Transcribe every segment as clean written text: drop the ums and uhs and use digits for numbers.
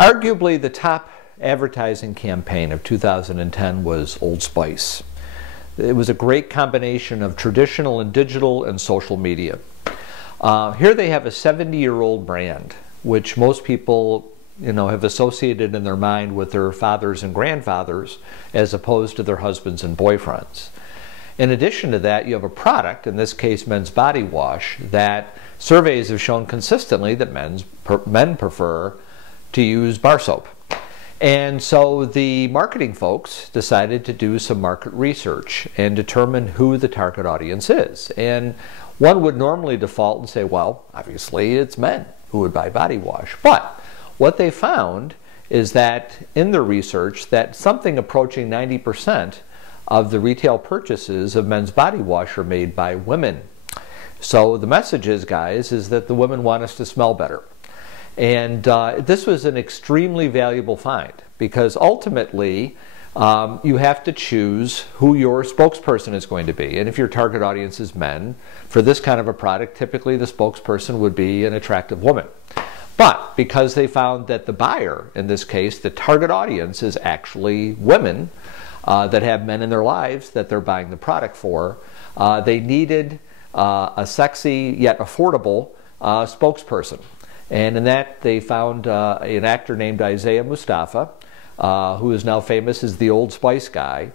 Arguably, the top advertising campaign of 2010 was Old Spice. It was a great combination of traditional and digital and social media. Here they have a 70-year-old brand, which most people have associated in their mind with their fathers and grandfathers as opposed to their husbands and boyfriends. In addition to that, you have a product, in this case men's body wash, that surveys have shown consistently that men prefer to use bar soap. And so the marketing folks decided to do some market research and determine who the target audience is. And one would normally default and say, well, obviously it's men who would buy body wash. But what they found is that in their research that something approaching 90% of the retail purchases of men's body wash are made by women. So the message is, guys, is that the women want us to smell better. And this was an extremely valuable find because ultimately you have to choose who your spokesperson is going to be. And if your target audience is men, for this kind of a product, typically the spokesperson would be an attractive woman. But because they found that the buyer, in this case, the target audience is actually women that have men in their lives that they're buying the product for, they needed a sexy yet affordable spokesperson. And in that, they found an actor named Isaiah Mustafa, who is now famous as the Old Spice guy.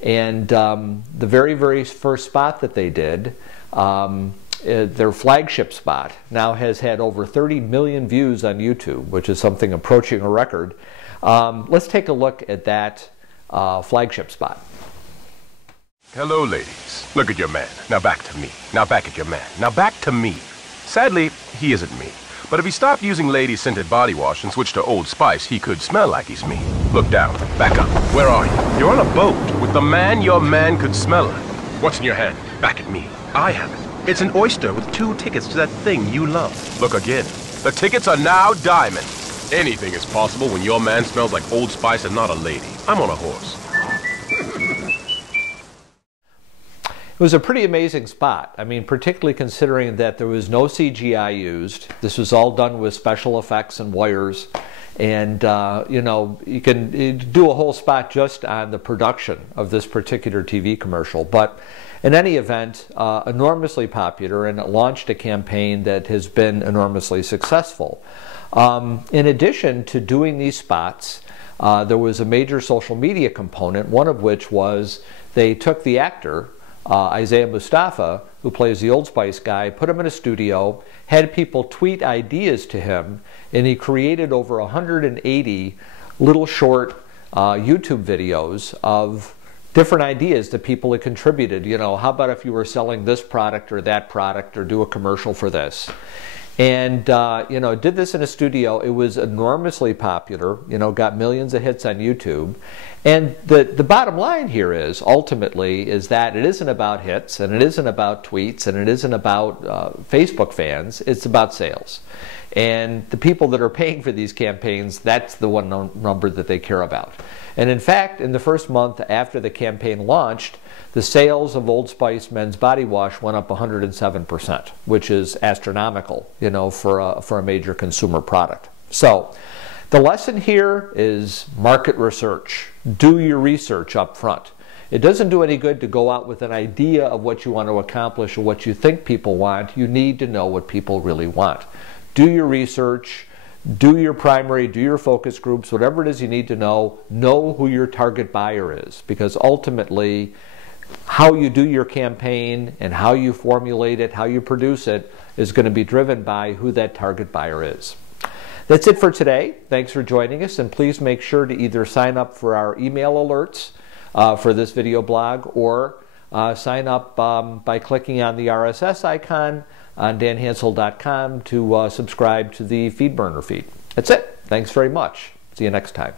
And the very, very first spot that they did, their flagship spot, now has had over 30 million views on YouTube, which is something approaching a record. Let's take a look at that flagship spot. Hello, ladies. Look at your man. Now back to me. Now back at your man. Now back to me. Sadly, he isn't me. But if he stopped using lady-scented body wash and switched to Old Spice, he could smell like he's me. Look down. Back up. Where are you? You're on a boat with the man your man could smell like. What's in your hand? Back at me. I have it. It's an oyster with 2 tickets to that thing you love. Look again. The tickets are now diamonds. Anything is possible when your man smells like Old Spice and not a lady. I'm on a horse. It was a pretty amazing spot. I mean, particularly considering that there was no CGI used. This was all done with special effects and wires. And, you can do a whole spot just on the production of this particular TV commercial. But in any event, enormously popular, and it launched a campaign that has been enormously successful. In addition to doing these spots, there was a major social media component, one of which was they took the actor, Isaiah Mustafa, who plays the Old Spice guy, put him in a studio, had people tweet ideas to him, and he created over 180 little short YouTube videos of different ideas that people had contributed. How about if you were selling this product or that product, or do a commercial for this? And, did this in a studio. It was enormously popular, got millions of hits on YouTube. And the bottom line here is, ultimately, is that it isn't about hits, and it isn't about tweets, and it isn't about Facebook fans. It's about sales. And the people that are paying for these campaigns, that's the one number that they care about. And in fact, in the first month after the campaign launched, the sales of Old Spice men's body wash went up 107%, which is astronomical, for a major consumer product. So the lesson here is market research. Do your research up front. It doesn't do any good to go out with an idea of what you want to accomplish or what you think people want. You need to know what people really want. Do your research. Do your primary, do your focus groups, whatever it is you need to know who your target buyer is, because ultimately how you do your campaign and how you formulate it, how you produce it, is going to be driven by who that target buyer is. That's it for today. Thanks for joining us, and please make sure to either sign up for our email alerts for this video blog, or sign up by clicking on the RSS icon on danhansel.com to subscribe to the FeedBurner feed. That's it. Thanks very much. See you next time.